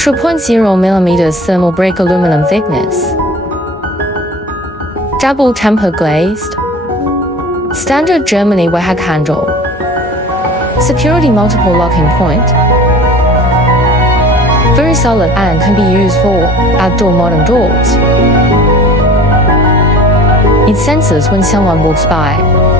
2.0mm thermal break aluminum thickness. Double temper glazed. Standard Germany WEHAG handle. Security multiple locking point. Very solid and can be used for outdoor modern doors. It senses when someone walks by.